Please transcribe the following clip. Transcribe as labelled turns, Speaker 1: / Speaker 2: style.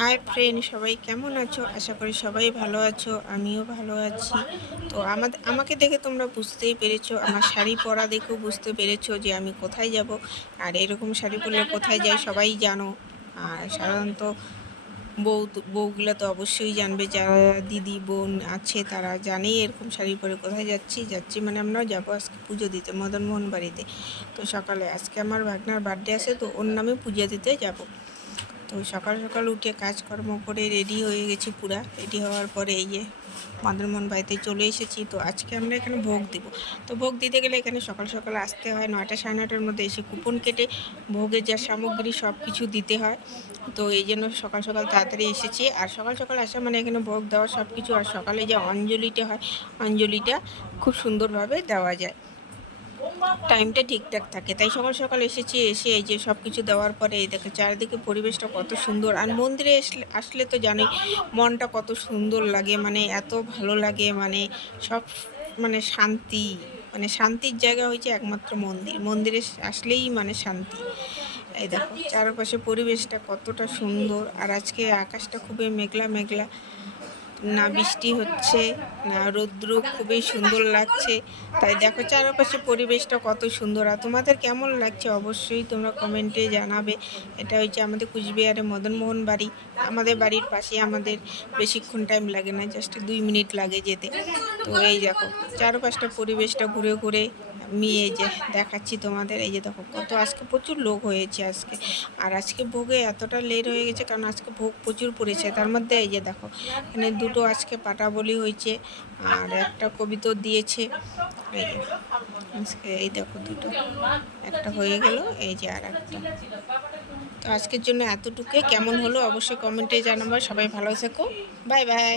Speaker 1: Hi friend সবাই কেমন আছো? আশা করি সবাই ভালো আছো, আমিও ভালো আছি। তো আমাদের আমাকে দেখে তোমরা বুঝতেই পেরেছ, আমার শাড়ি পরা দেখেও বুঝতে পেরেছ যে আমি কোথায় যাব। আর এরকম শাড়ি পরলে কোথায় যাই সবাই জানো। আর সাধারণত বউ বউগুলো তো অবশ্যই জানবে, যারা দিদি, বোন আছে তারা জানেই এরকম শাড়ি পরে কোথায় যাচ্ছি। যাচ্ছি মানে আমরা যাব আজকে পুজো দিতে, মদনমোহন বাড়িতে। তো সকালে আজকে আমার ভাগনার বার্থডে আছে, তো ওর নামে পুজো দিতে যাব। তো সকাল সকাল উঠে কাজকর্ম করে রেডি হয়ে গেছি পুরা। রেডি হওয়ার পরে এই যে মদনমোহন বাড়িতে চলে এসেছি। তো আজকে আমরা এখানে ভোগ দিব। তো ভোগ দিতে গেলে এখানে সকাল সকাল আসতে হয়। নয়টা সাড়ে নটার মধ্যে এসে কুপন কেটে ভোগের যা সামগ্রী সব কিছু দিতে হয়। তো এই জন্য সকাল সকাল তাড়াতাড়ি এসেছি। আর সকাল সকাল আসা মানে এখানে ভোগ দেওয়া সব কিছু আর সকালে যে অঞ্জলিটা হয়, অঞ্জলিটা খুব সুন্দরভাবে দেওয়া যায়। টাইমটা ঠিকঠাক থাকে। তাই সকাল সকাল এসেছি, এসে এই যে সব কিছু দেওয়ার পরে এই দেখো চারিদিকে পরিবেশটা কত সুন্দর। আর মন্দিরে আসলে আসলে তো জানোই, মনটা কত সুন্দর লাগে মানে এত ভালো লাগে মানে সব মানে শান্তি মানে শান্তির জায়গা হয়েছে একমাত্র মন্দির। মন্দিরে আসলেই মানে শান্তি। এই দেখো, চারপাশে পরিবেশটা কতটা সুন্দর। আর আজকে আকাশটা খুবই মেঘলা মেঘলা। না বৃষ্টি হচ্ছে, না রৌদ্র, খুবই সুন্দর লাগছে। তাই দেখো চারপাশে পরিবেশটা কত সুন্দর। আর তোমাদের কেমন লাগছে অবশ্যই তোমরা কমেন্টে জানাবে। এটা হচ্ছে আমাদের কুচবিহারে মদনমোহন বাড়ি। আমাদের বাড়ির পাশে আমাদের বেশিক্ষণ টাইম লাগে না জাস্ট দুই মিনিট লাগে যেতে। তো এই দেখো, চারপাশটা পরিবেশটা ঘুরে ঘুরে আমি এই যে দেখাচ্ছি তোমাদের, এই যে দেখো কত আজকে প্রচুর লোক হয়েছে আজকে। আর আজকে ভোগে এতটা লেট হয়ে গেছে কারণ আজকে ভোগ প্রচুর পড়েছে। তার মধ্যে এই যে দেখো, এখানে দুটো আজকে পাটা বলি হয়েছে, আর একটা কবিতা দিয়েছে। এই যে, আজকে এই দেখো দুটো, একটা হয়ে গেল, এই যে আর একটা। তো আজকের জন্য এতটুকু কেমন হলো অবশ্যই কমেন্টে জানাব। সবাই ভালো থেকো। Bye bye.